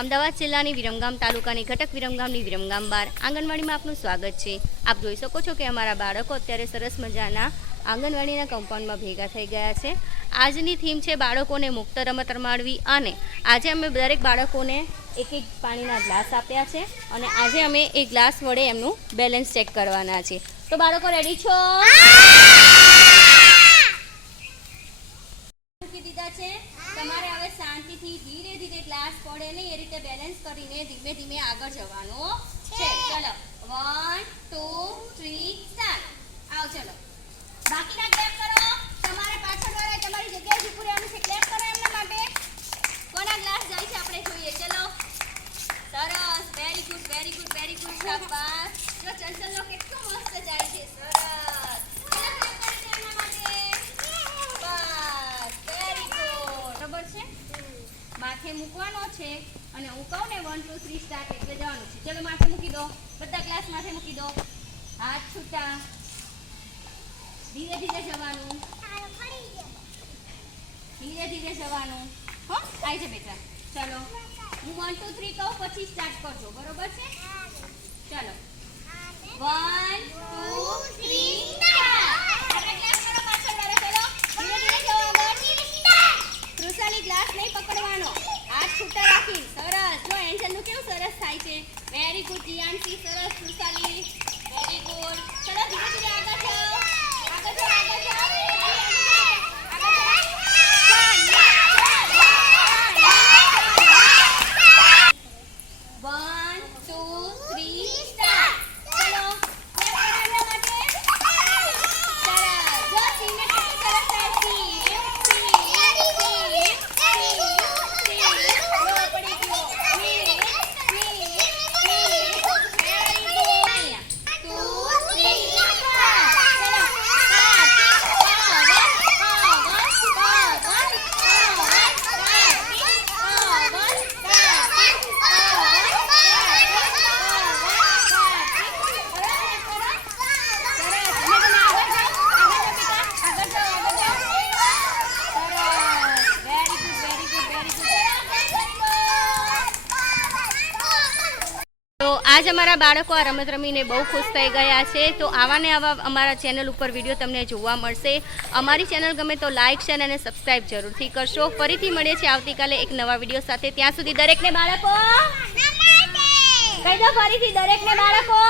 અમદાવાદ જિલ્લાની વિરમગામ તાલુકાની ઘટક વિરમગામની વિરમગામ બાર આંગણવાડીમાં આપનું સ્વાગત છે. આપ જોઈ શકો છો કે અમારા બાળકો અત્યારે સરસ મજાના આંગણવાડીના કમ્પાઉન્ડમાં ભેગા થઈ ગયા છે. આજની થીમ છે બાળકોને મુક્ત રમત રમાડવી અને આજે અમે દરેક બાળકોને એક એક પાણીના ગ્લાસ આપ્યા છે અને આજે અમે એ ગ્લાસ વડે એમનું બેલેન્સ ચેક કરવાના છે. તો બાળકો રેડી છો મૂકી દીધા છે તમારે હવે શાંતિથી ધીરે ધીરે ગ્લાસ પડે નહીં, એ રીતે બેલેન્સ કરીને ધીમે ધીમે આગળ જવાનું છે. ચલો. વન ટુ થ્રી સ્ટાર્ટ આવ, ચલો. બાકીના ક્લેપ કરો. તમારે પાછળ વાળા તમારી જગ્યાએ ઊભું રહેવાનું છે. ક્લેપ કરો એમના માટે. કોના ગ્લાસ જાય છે આપણે જોઈએ. ચલો. સરસ. Very good very good very good શાબાશ. જો ચંચલનો કેટલો મસ્ત જાય છે. સરસ કેટલા clap કરશે એમના માટે બસ વેરી ગુડ બરાબર છે માથે મૂકવાનો છે અને હું કહું ને વન ટુ થ્રી સ્ટાર્ટ એટલે જવાનું છે. ચલો માથે મૂકી દો. બધા ગ્લાસ માથે મૂકી દો. હાથ છૂટા. ધીરે ધીરે જવાનું. ધીરે ધીરે જવાનું. હો આવી છે બેટા. ચલો. હું વન ટુ થ્રી કહું, પછી સ્ટાર્ટ કરજો. બરોબર છે? ચલો. વન ટુ થ્રી આપણે clap કરો પાછળ વાળા, ચલો. ધીરે ધીરે જાઓ આગળ. કૃષાલી ગ્લાસ નહીં પકડવાનો. હાથ છૂટા રાખી સરસ. જો એન્જલનું કેવું સરસ થાય છે. વેરી ગુડ જીયાનસી સરસ સુશાલી વેરી ગુડ ચલો, ધીરે ધીરે આગળ જાઓ. આગળ જાઓ આગળ જાઓ આગળ જાઓ વન ટુ થ્રી સ્ટાર્ટ ચલો clap કરો એમના માટે સરસ જો સીને કેટલી સરસ થાય સીમ સીમ સીમ સીમ લો પડી ગયો સીમ સીમ સીમ very good two three start ચલો તો આજ અમારા બાળકો આ રમત રમીને બહુ ખુશ થઈ ગયા છે. તો આવા ને આવા અમારા ચેનલ ઉપર વીડિયો તમને જોવા મળશે. અમારી ચેનલ ગમે તો લાઇક શેર અને સબસ્ક્રાઇબ જરૂરથી કરશો. ફરીથી મળીએ છીએ આવતીકાલે એક નવા વીડિયો સાથે. ત્યાં સુધી દરેકને બાળકો કહી દો ફરીથી દરેકને બાળકો.